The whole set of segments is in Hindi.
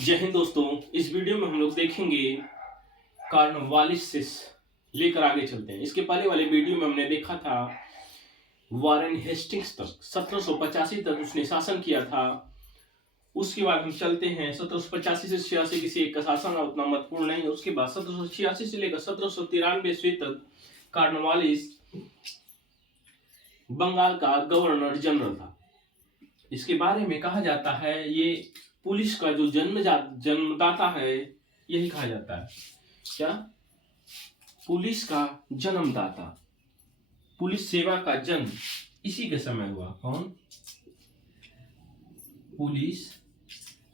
जय हिंद दोस्तों। इस वीडियो में हम लोग देखेंगे कॉर्नवालिस से लेकर आगे चलते हैं। इसके पहले वाले वीडियो में हमने देखा था वारेन हेस्टिंग्स तक 1785 तक उसने शासन किया था। उसके बाद हम चलते हैं 1785 से 86 किसी एक का शासन उतना महत्वपूर्ण नहीं है। उसके बाद 1786 से लेकर 1793 ईस्वी तक कॉर्नवालिस बंगाल का गवर्नर जनरल था। इसके बारे में कहा जाता है ये पुलिस का जो जन्मदाता है, यही कहा जाता है। क्या? पुलिस का जन्मदाता, पुलिस सेवा का जन्म इसी के समय हुआ। कौन? पुलिस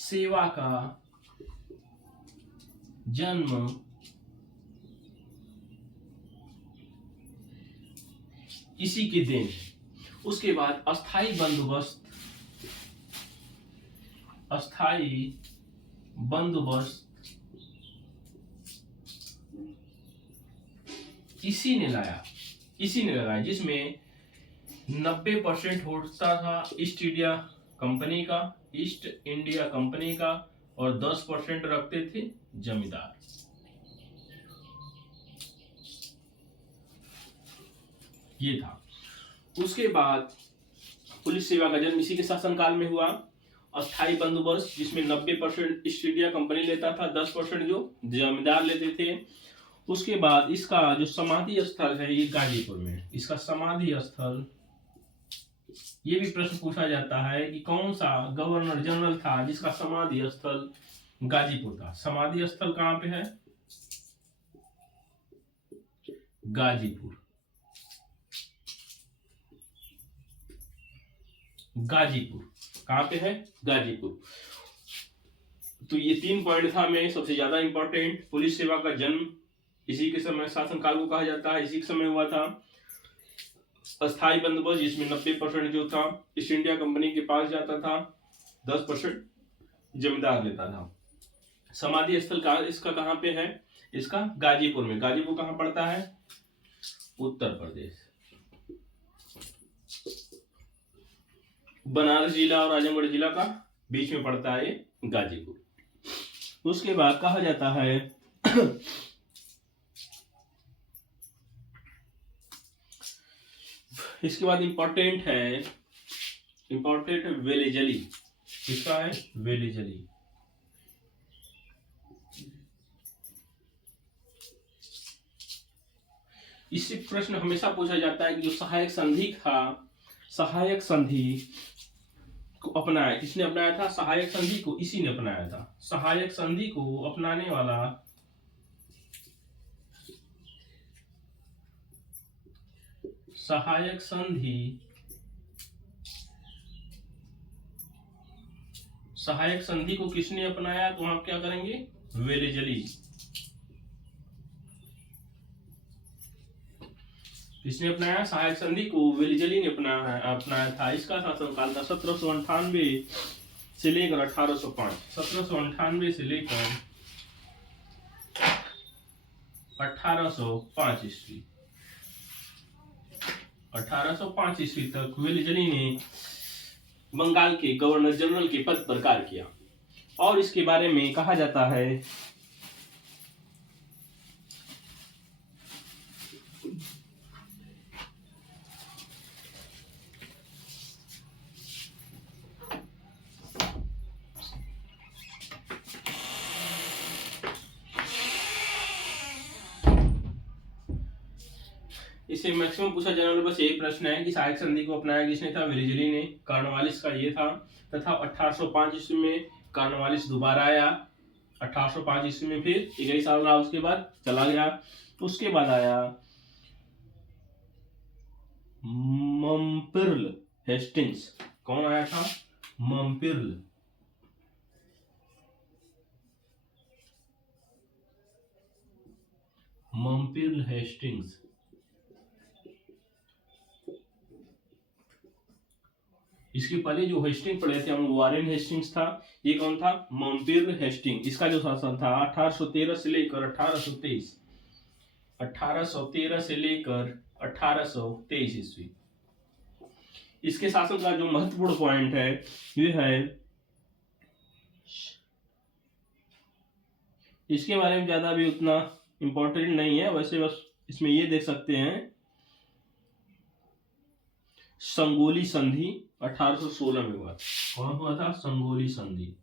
सेवा का जन्म इसी के देन है। उसके बाद अस्थाई बंदोबस्त इसी ने लगाया, जिसमें 90% होता था ईस्ट इंडिया कंपनी का और 10% रखते थे जमींदार। ये था। उसके बाद पुलिस सेवा का जन्म इसी के शासनकाल में हुआ। अस्थाई बंदोबस्त जिसमें 90% ईस्ट इंडिया कंपनी लेता था, 10% जो जमींदार लेते थे। उसके बाद इसका जो समाधि स्थल है ये गाजीपुर में। इसका समाधि स्थल, ये भी प्रश्न पूछा जाता है कि कौन सा गवर्नर जनरल था जिसका समाधि स्थल गाजीपुर था। समाधि स्थल कहां पे है? गाजीपुर। कहां पे है? गाजीपुर। तो ये 3 पॉइंट था में सबसे ज्यादा इंपॉर्टेंट। पुलिस सेवा का जन्म इसी के समय शासनकाल को कहा जाता है, इसी के समय हुआ था। अस्थाई बंदोबस्त जिसमें 90% जो था ईस्ट इंडिया कंपनी के पास जाता था, 10% जमींदार लेता था। समाधि स्थल का इसका कहां पे है? इसका गाजीपुर में। गाजीपुर कहां पड़ता है? उत्तर प्रदेश। बनारस जिला और आजमगढ़ जिला का बीच में पड़ता है गाजीपुर। उसके बाद कहा जाता है इसके बाद इंपॉर्टेंट है वेलिजली। किसका है? वेलिजली। इससे प्रश्न हमेशा पूछा जाता है कि जो सहायक संधि था, सहायक संधि को अपनाया, किसने अपनाया था? सहायक संधि को इसी ने अपनाया था। सहायक संधि को अपनाने वाला सहायक संधि को किसने अपनाया? तो आप क्या करेंगे? वेलिजली। किसने अपनाया? सहायक संधि को वेलिजली ने अपनाया था। इसका शासनकाल था 1798 से लेकर 1805। 1798 से लेकर 1805 ईस्वी। 1805 ईस्वी तक वेलिजली ने बंगाल के गवर्नर जनरल के पद पर कार्य किया। और इसके बारे में कहा जाता है इसे मैक्सिमम पूछा जाने वाला बस यही प्रश्न है कि सहायक संधि को अपनाया किसने था? वेलिजली ने। कॉर्नवालिस का ये था। तथा 1805 ईस्वी में कॉर्नवालिस दोबारा आया। 1805 ईस्वी में फिर 1 साल रहा, उसके बाद चला गया। उसके बाद आया मम्पिर्ल हेस्टिंग्स। कौन आया था? मम्पिर्ल हेस्टिंग्स। इसके पहले जो हेस्टिंग पढ़े थे हम, वारेन हेस्टिंग्स था। ये कौन था? मम्पिर्ल हेस्टिंग। इसका जो शासन था 1813 से लेकर 1823। 1813 से लेकर 1823 ईस्वी। इसके शासन का जो महत्वपूर्ण पॉइंट है ये है इसके बारे में ज़्यादा भी उतना इम्पोर्टेंट नहीं है, वैसे बस इसमें ये देख सकते हैं संगोली संधि 1816 में हुआ। कौन हुआ था? संगोली संधि।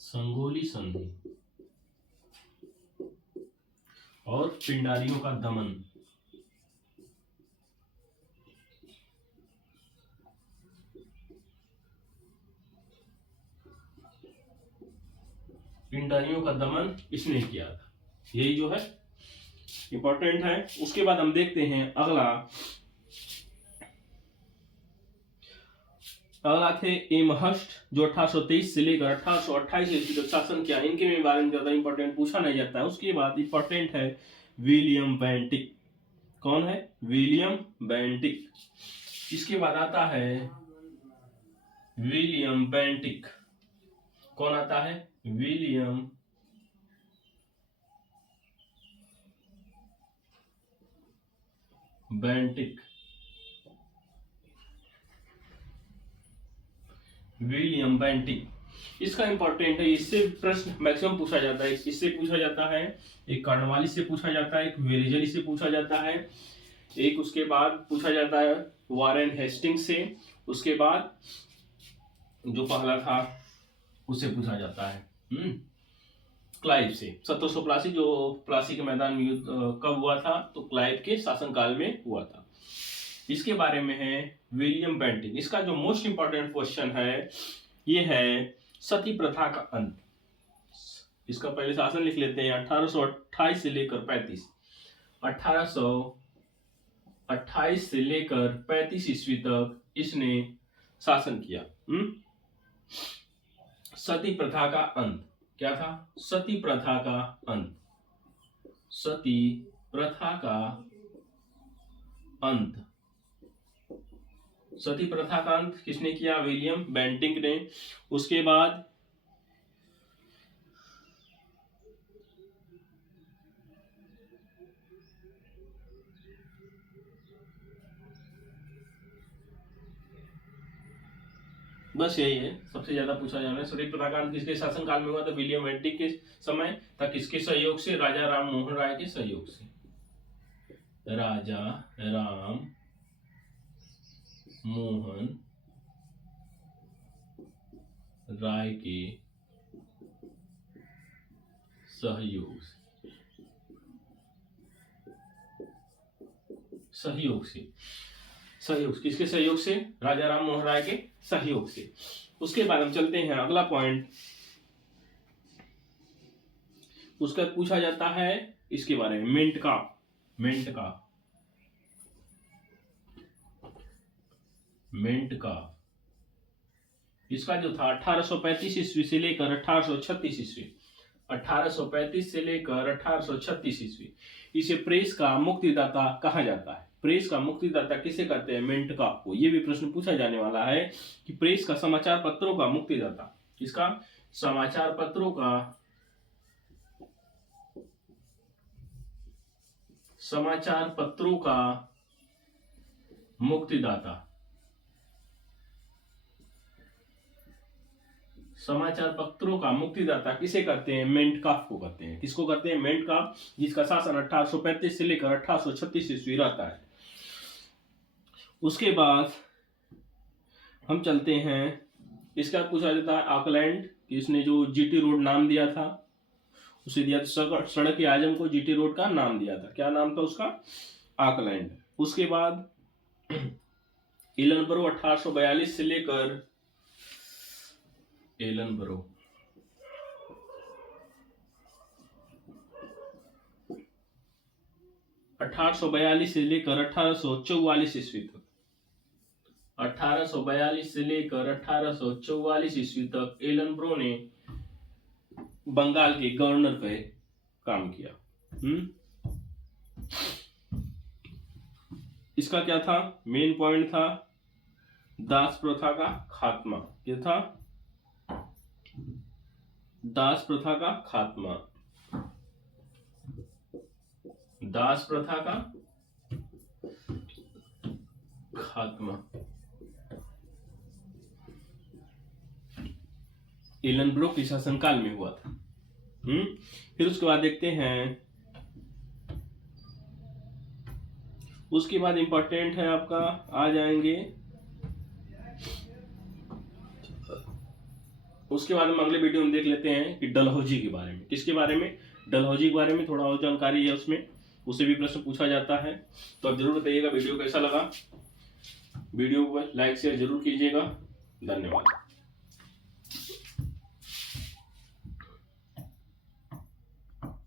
संगोली संधि। और पिंडारियों का दमन। पिंडारियों का दमन इसने किया था। यही जो है इंपॉर्टेंट है। उसके बाद हम देखते हैं अगला थे एमहर्स्ट, जो 1823 से लेकर 1828 ईस्वी तक शासन किया। इनके बारे में ज्यादा इंपॉर्टेंट पूछा नहीं जाता है। उसके बाद इंपॉर्टेंट है विलियम बेंटिक। कौन है? William Bentinck. इसके बाद आता है विलियम बेंटिक। कौन आता है? William Bentinck. विलियम बेंटिक इसका इंपॉर्टेंट है। इससे प्रश्न मैक्सिमम पूछा जाता है। इससे पूछा जाता है, एक कार्नवालिस से पूछा जाता है, एक वेरेजरी से पूछा जाता है, एक उसके बाद पूछा जाता है वारेन हेस्टिंग्स से, उसके बाद जो पहला था उससे पूछा जाता है क्लाइव से। 1782 जो प्लासी के मैदान में युद्ध कब हुआ था? तो क्लाइव के शासनकाल में हुआ था। इसके बारे में है विलियम बेंटिक। इसका जो मोस्ट इंपॉर्टेंट क्वेश्चन है ये है सती प्रथा का अंत। इसका पहले शासन लिख लेते हैं। 1828 से लेकर 35, 1828 से लेकर 35 ईस्वी तक इसने शासन किया। सती प्रथा का अंत क्या था? सती प्रथा का अंत। सती प्रथा का अंत। सती प्रथा का अंत किसने किया? विलियम बेंटिक ने। उसके बाद बस यही है सबसे ज्यादा पूछा जाना है। सती प्रथा का अंत किसके शासनकाल में हुआ था? विलियम बेंटिक के समय था। किसके सहयोग से? राजा राम मोहन राय के सहयोग से। राजा राम मोहन राय के सहयोग किसके सहयोग से? राजा राम मोहन राय के सहयोग से। उसके बाद हम चलते हैं अगला पॉइंट। उसका पूछा जाता है इसके बारे में मिंट का। इसका जो था 1835 ईस्वी से लेकर 1836 ईस्वी। 1835 से लेकर 1836 ईस्वी। इसे प्रेस का मुक्तिदाता कहा जाता है। प्रेस का मुक्तिदाता किसे कहते हैं? मेंटकाफ को। ये भी प्रश्न पूछा जाने वाला है कि प्रेस का, समाचार पत्रों का मुक्तिदाता। इसका समाचार पत्रों का मुक्तिदाता। समाचार पत्रों का मुक्तिदाता किसे कहते हैं? मेंटकाफ को कहते हैं। किसको कहते हैं? मेंटकाफ, जिसका शासन 1835 से लेकर 1836 ईस्वी रहता है। उसके बाद हम चलते हैं, इसका पूछा जाता है ऑकलैंड। इसने जो जीटी रोड नाम दिया था उसे दिया था, सड़क आजम को जीटी रोड का नाम दिया था। क्या नाम था उसका? ऑकलैंड। उसके बाद एलनबरो 1842 से लेकर 1842 से लेकर 1844 ईस्वी तक। 1842 से लेकर 1844 ईस्वी तक एलनब्रो ने बंगाल के गवर्नर पे काम किया। इसका क्या था? मेन पॉइंट था दास प्रथा का खात्मा। क्या था? दास प्रथा का खात्मा। दास प्रथा का खात्मा। एलनब्रुक के शासनकाल में हुआ था। फिर उसके बाद देखते हैं, उसके बाद इंपॉर्टेंट है आपका, आ जाएंगे उसके बाद हम अगले वीडियो में देख लेते हैं कि डलहौजी के बारे में। किसके बारे में? डलहौजी के बारे में थोड़ा और जानकारी है उसमें, उससे भी प्रश्न पूछा जाता है। तो आप जरूर बताइएगा वीडियो कैसा लगा। वीडियो को लाइक शेयर जरूर कीजिएगा। धन्यवाद।